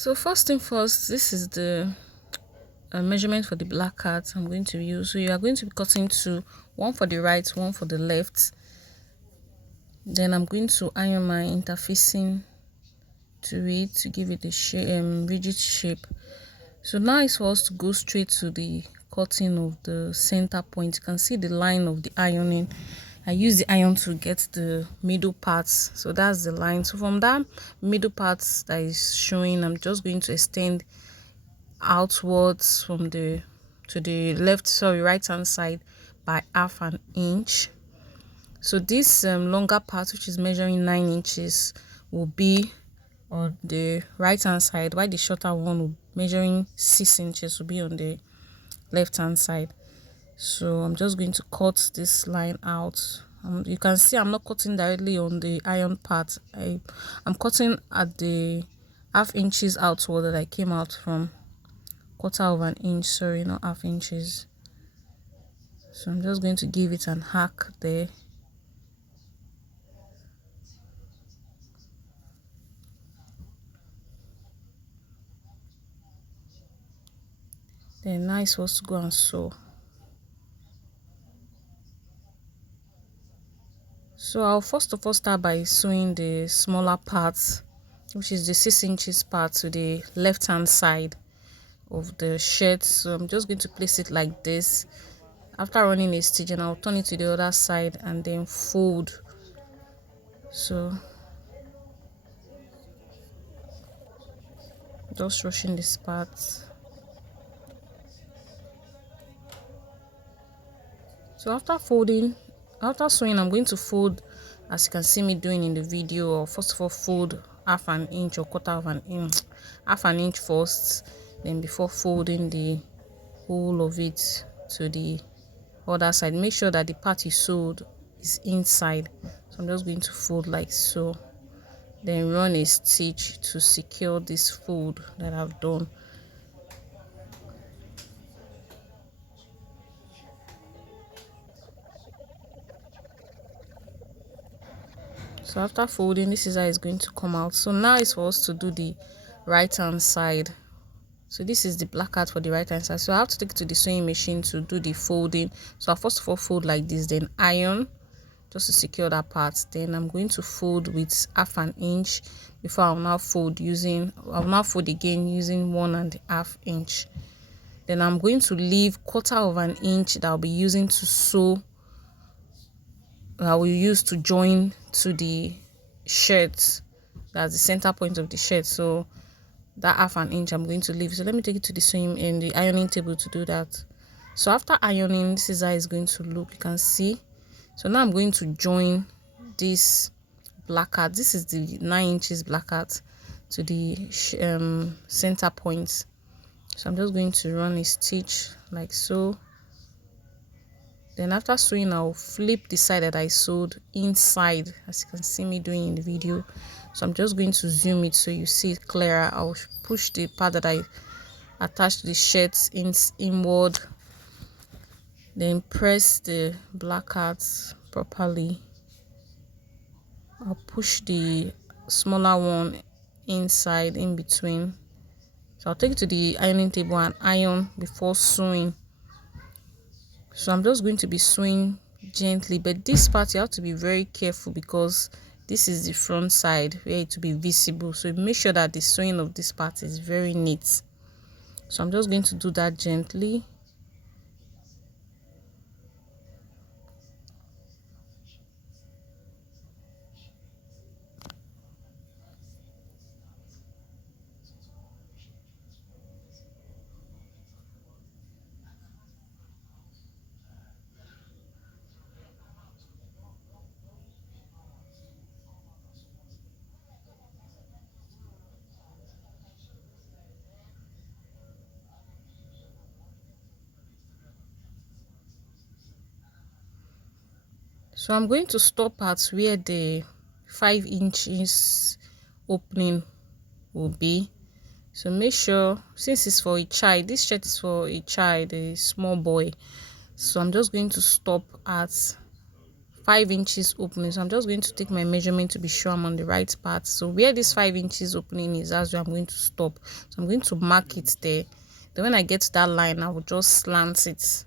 So first thing first, this is the measurement for the black cat I'm going to use. So you are going to be cutting two, one for the right, one for the left. Then I'm going to iron my interfacing to it to give it a rigid shape. So now it's for us to go straight to the cutting of the center point. You can see the line of the ironing. I use the iron to get the middle parts, so that's the line. So from that middle parts that is showing, I'm just going to extend outwards from the to the right hand side by half an inch. So this longer part, which is measuring 9 inches, will be on the right hand side, while the shorter one measuring 6 inches will be on the left hand side. So I'm just going to cut this line out. You can see I'm not cutting directly on the iron part. I'm cutting at the half inches outward that I came out from. Quarter of an inch, sorry, not half inches. So I'm just going to give it an hack there. Then now it's supposed to go and sew. So I'll first of all start by sewing the smaller parts, which is the 6 inches part, to the left hand side of the shirt. So I'm just going to place it like this. After running a stitch, and I'll turn it to the other side and then fold. So just rushing this part. So after sewing, I'm going to fold, as you can see me doing in the video. Or first of all, fold half an inch or quarter of an inch, half an inch first, then before folding the whole of it to the other side. Make sure that the part you sewed is inside. So I'm just going to fold like so, then run a stitch to secure this fold that I've done. So after folding, this is how it's going to come out. So now it's for us to do the right hand side. So this is the black cat for the right hand side. So I have to take it to the sewing machine to do the folding. So I first of all fold like this, then iron just to secure that part. Then I'm going to fold with half an inch before I'll now fold again using 1.5 inch. Then I'm going to leave quarter of an inch that I'll be using to sew. I will use to join to the shirt. That's the center point of the shirt. So that half an inch I'm going to leave. So let me take it to the sewing and the ironing table to do that. So after ironing, this is how it's going to look. You can see. So now I'm going to join this black cat. This is the 9 inches black cat to the center point. So I'm just going to run a stitch like so. Then after sewing, I'll flip the side that I sewed inside, as you can see me doing in the video. So I'm just going to zoom it so you see it clearer. I'll push the part that I attached to the shirt inward, then press the black cat properly. I'll push the smaller one inside in between. So I'll take it to the ironing table and iron before sewing. So I'm just going to be sewing gently, but this part you have to be very careful because this is the front side where it will be visible. So make sure that the sewing of this part is very neat. So I'm just going to do that gently. So I'm going to stop at where the 5 inches opening will be. So make sure, since it's for a child, this shirt is for a child, a small boy. So I'm just going to stop at 5 inches opening. So I'm just going to take my measurement to be sure I'm on the right part. So where this 5 inches opening is, that's where I'm going to stop. So I'm going to mark it there. Then when I get to that line, I will just slant it.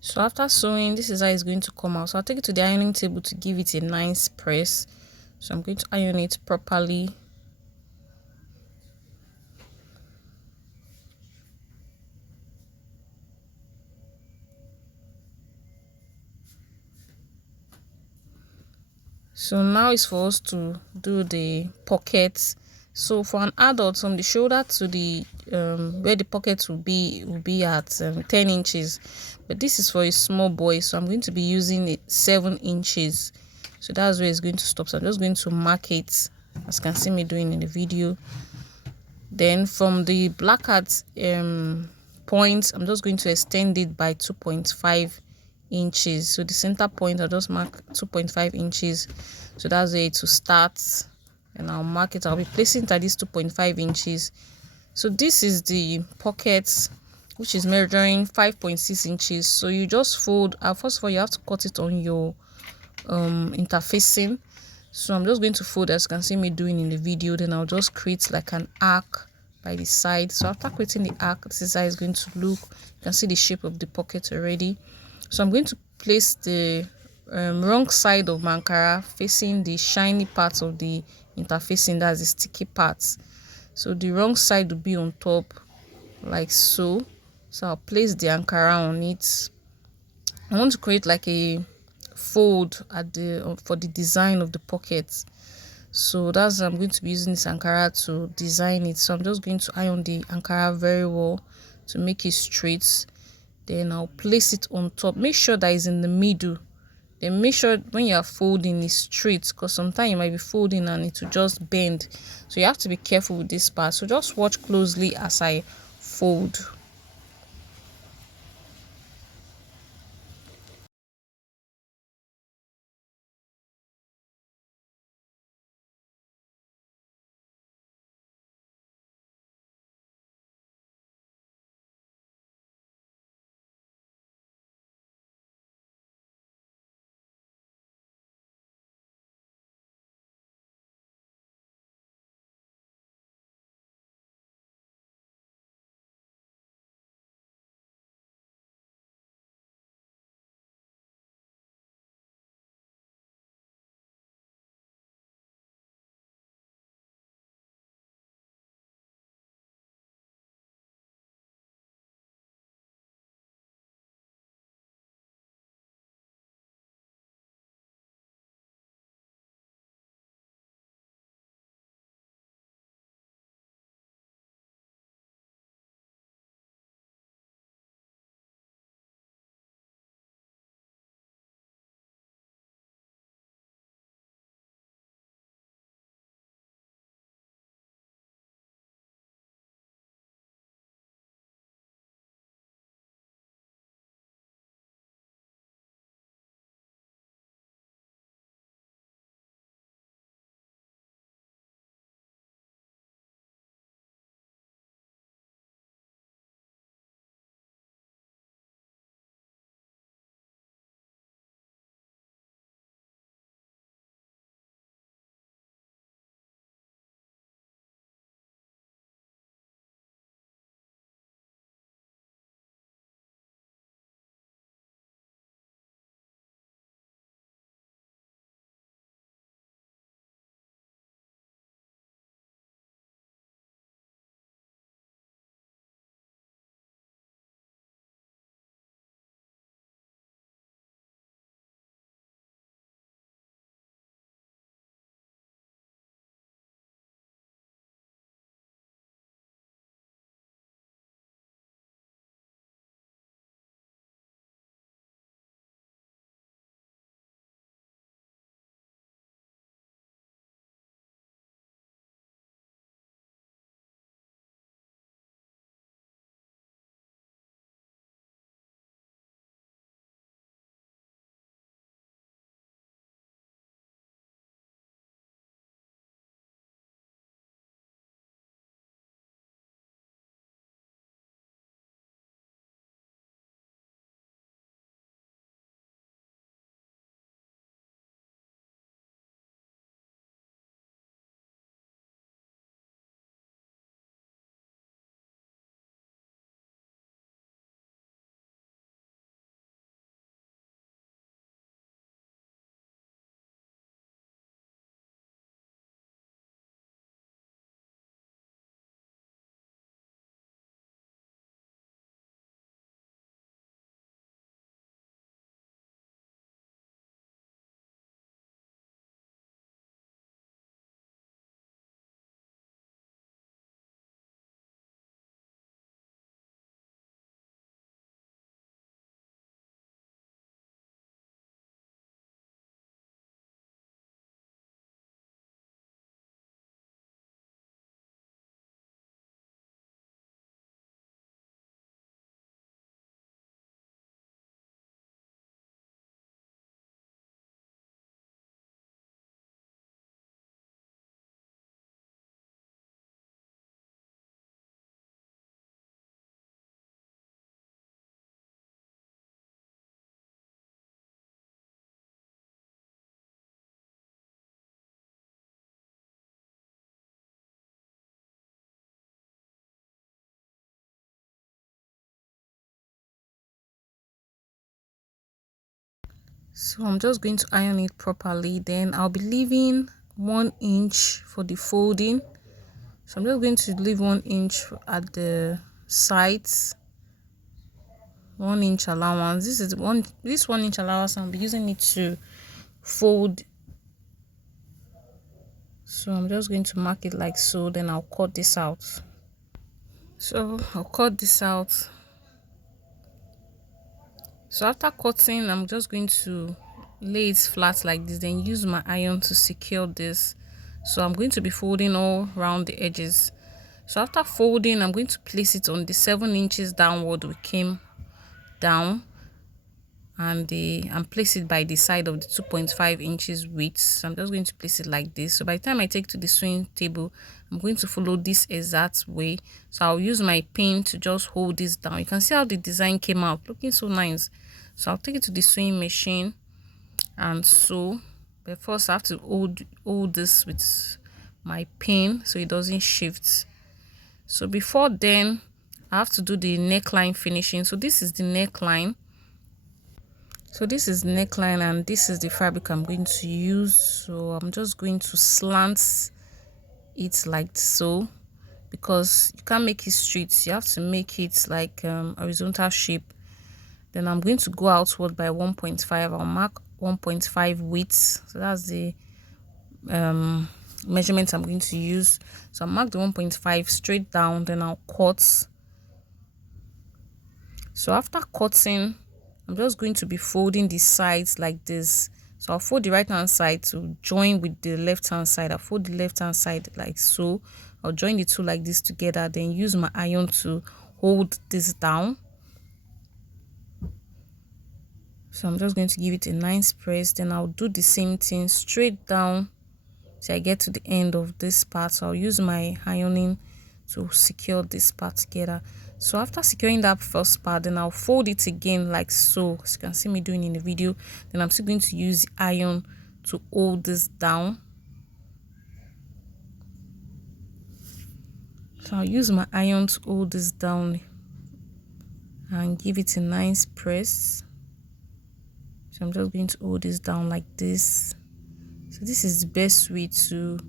So after sewing, this is how it's going to come out. So I'll take it to the ironing table to give it a nice press. So I'm going to iron it properly. So now it's for us to do the pockets. So for an adult, from the shoulder to the where the pockets will be at 10 inches, but this is for a small boy, so I'm going to be using it 7 inches. So that's where it's going to stop. So I'm just going to mark it, as you can see me doing in the video. Then from the Placket point, I'm just going to extend it by 2.5 inches. So the center point, I'll just mark 2.5 inches. So that's where to start, and I'll mark it. I'll be placing it at this 2.5 inches. So this is the pocket, which is measuring 5.6 inches. So you just fold. First of all, you have to cut it on your interfacing. So I'm just going to fold, as you can see me doing in the video. Then I'll just create like an arc by the side. So after creating the arc, this is how it's going to look. You can see the shape of the pocket already. So I'm going to place the wrong side of my Ankara facing the shiny parts of the interfacing, that's the sticky parts. So the wrong side will be on top, like so. So I'll place the Ankara on it. I want to create like a fold at the for the design of the pocket. So that's I'm going to be using this Ankara to design it. So I'm just going to iron the Ankara very well to make it straight. Then I'll place it on top. Make sure that it's in the middle. Then make sure when you are folding it's straight, because sometimes you might be folding and it will just bend. So you have to be careful with this part. So just watch closely as I fold. So I'm just going to iron it properly. Then I'll be leaving 1 inch for the folding. So I'm just going to leave 1 inch at the sides, 1 inch allowance. This 1 inch allowance, I'll be using it to fold. So I'm just going to mark it like so, then I'll cut this out. So I'll cut this out. So after cutting, I'm just going to lay it flat like this, then use my iron to secure this. So I'm going to be folding all around the edges. So after folding, I'm going to place it on the 7 inches downward we came down, and place it by the side of the 2.5 inches width. So I'm just going to place it like this. So by the time I take to the sewing table, I'm going to follow this exact way. So I'll use my pin to just hold this down. You can see how the design came out, looking so nice. So I'll take it to the sewing machine and sew. But first I have to hold this with my pin so it doesn't shift. So before then, I have to do the neckline finishing. So this is the neckline. So this is the neckline, and this is the fabric I'm going to use. So I'm just going to slant it like so, because you can't make it straight, you have to make it like horizontal shape. Then I'm going to go outward by 1.5. I'll mark 1.5 width. So that's the measurement I'm going to use. So I'll mark the 1.5 straight down, then I'll cut. So after cutting, I'm just going to be folding the sides like this. So I'll fold the right hand side to join with the left hand side. I'll fold the left hand side like so. I'll join the two like this together, then use my iron to hold this down. So I'm just going to give it a nice press. Then I'll do the same thing straight down till I get to the end of this part. So I'll use my ironing to secure this part together. So after securing that first part, then I'll fold it again like so, as you can see me doing in the video. Then I'm still going to use the iron to hold this down. So I'll use my iron to hold this down and give it a nice press. So I'm just going to hold this down like this. So this is the best way to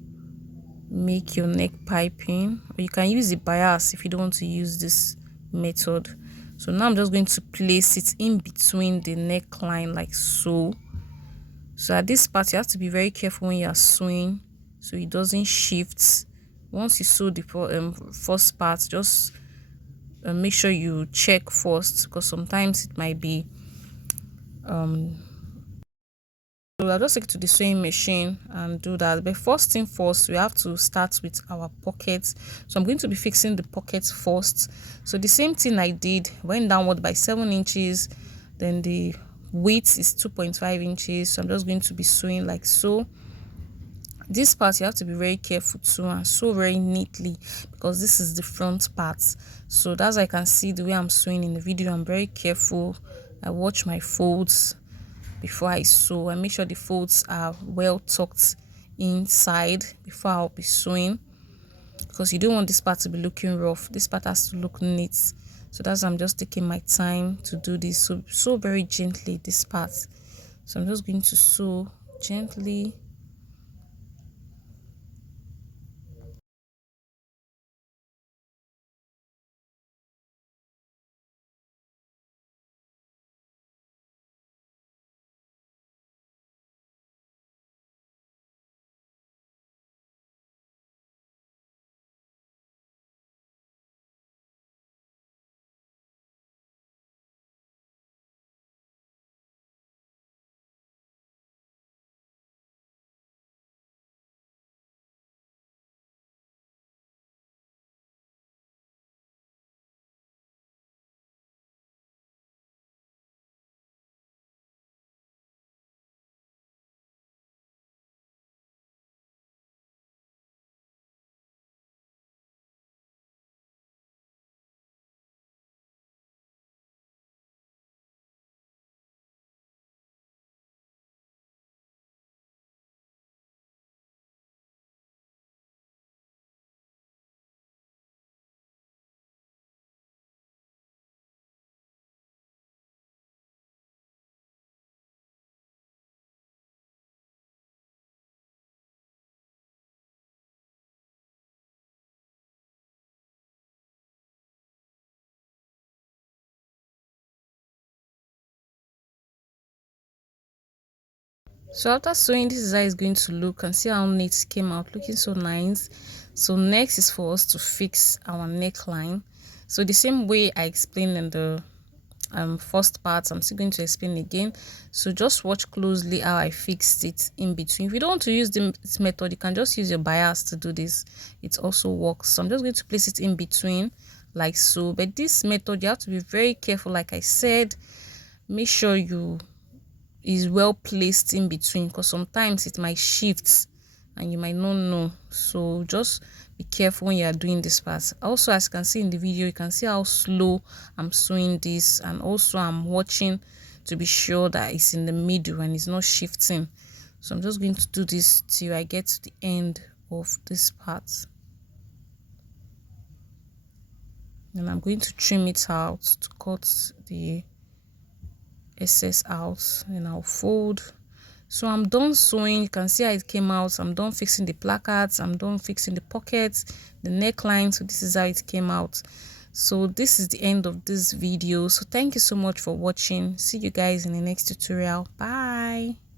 make your neck piping, or you can use the bias if you don't want to use this method. So now I'm just going to place it in between the neckline like so. So at this part, you have to be very careful when you are sewing so it doesn't shift. Once you sew the first part, just make sure you check first, because sometimes it might be so I'll just take it to the sewing machine and do that. But first thing first, we have to start with our pockets. So I'm going to be fixing the pockets first. So the same thing I did, went downward by 7 inches, then the width is 2.5 inches. So I'm just going to be sewing like so. This part you have to be very careful too and sew very neatly, because this is the front part. So that's how I can see the way I'm sewing in the video. I'm very careful. I watch my folds before I sew. I make sure the folds are well tucked inside before I'll be sewing, because you don't want this part to be looking rough. This part has to look neat. So that's why I'm just taking my time to do this. So sew very gently this part. So I'm just going to sew gently. So after sewing, this is how it's going to look, and see how neat it came out, looking so nice. So next is for us to fix our neckline. So the same way I explained in the first part, I'm still going to explain again. So just watch closely how I fixed it in between. If you don't want to use this method, you can just use your bias to do this. It also works. So I'm just going to place it in between like so. But this method, you have to be very careful. Like I said, make sure you is well placed in between, because sometimes it might shift and you might not know. So just be careful when you are doing this part. Also, as you can see in the video, you can see how slow I'm sewing this, and also I'm watching to be sure that it's in the middle and it's not shifting. So I'm just going to do this till I get to the end of this part, and I'm going to trim it out to cut the excess out, and I'll fold. So I'm done sewing. You can see how it came out. I'm done fixing the plackets, I'm done fixing the pockets, the neckline. So this is how it came out. So this is the end of this video. So thank you so much for watching. See you guys in the next tutorial. Bye.